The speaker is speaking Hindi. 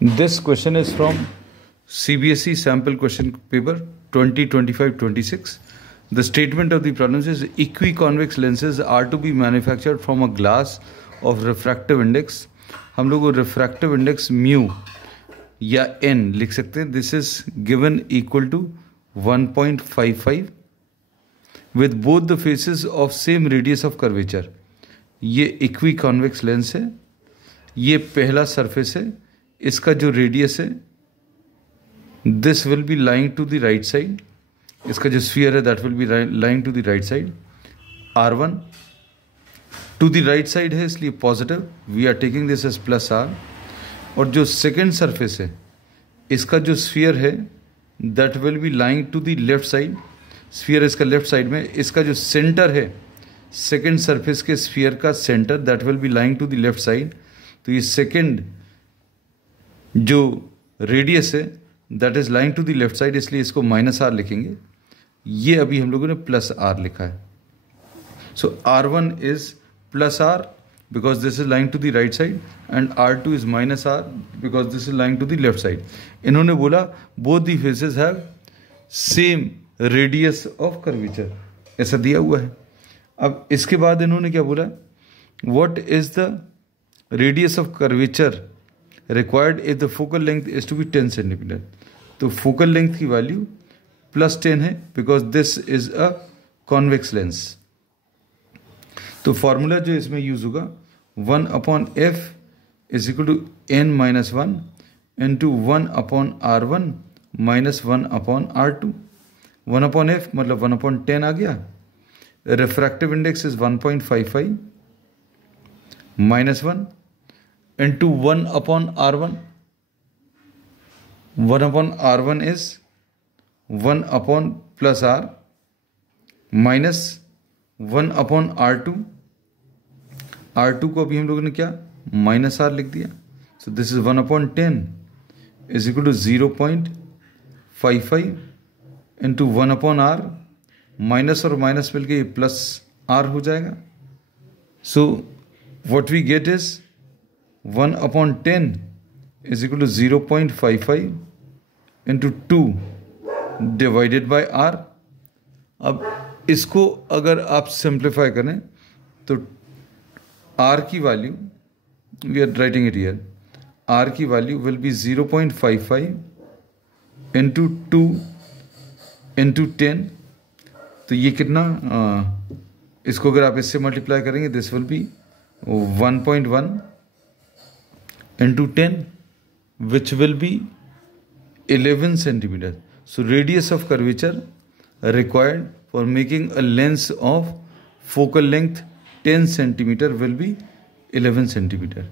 This question is from CBSE sample question paper 2025-26. The statement of the problem is equiconvex lenses are to be manufactured from a glass of refractive index. हम लोग refractive index mu या n लिख सकते हैं. This is given equal to 1.55 with both the faces of same radius of curvature. ये equiconvex lens है. ये पहला surface है. इसका जो रेडियस है this will be lying to the right side. इसका जो स्फीयर है that will be lying to the right side. R1 to the right side है इसलिए positive. We are taking this as plus R. और जो सेकेंड सरफेस है इसका जो स्फीयर है that will be lying to the left side. Sphere इसका लेफ्ट साइड में. इसका जो सेंटर है सेकेंड सरफेस के स्फीयर का centre that will be lying to the left side. तो ये सेकेंड जो रेडियस है that is lying to the left side इसलिए इसको -R लिखेंगे. ये अभी हम लोगों ने +R लिखा है. So R1 is +R because this is lying to the right side and R2 is -R because this is lying to the left side. इन्होंने बोला both the faces have same radius of curvature, ऐसा दिया हुआ है. अब इसके बाद इन्होंने क्या बोला, what is the radius of curvature required if the focal length is to be 10 centimeter. तो focal length की वैल्यू +10 है because this is a convex lens. तो फॉर्मूला जो इसमें यूज होगा 1/f is equal to n-1 into 1/r1 minus 1/r2. 1/f मतलब 1/10 आ गया. refractive index is 1.55 -1 into 1/r1. 1/r1 is 1/+r minus 1/r2. R2 को अभी हम लोगों ने क्या -R लिख दिया. So this is 1/10 is equal to 0.55 into 1/r minus और माइनस मिलके +R हो जाएगा. So what we get is 1/10 is equal to 0.55 into 2 divided by R. अब इसको अगर आप सिंप्लीफाई करें तो R की value, we are writing it here, R की value will be 0.55 into 2 into 10. तो ये कितना, इसको अगर आप इससे मल्टीप्लाई करेंगे this will B 1.1 into 10 which will be 11 centimeter. So radius of curvature required for making a lens of focal length 10 centimeter will be 11 centimeter.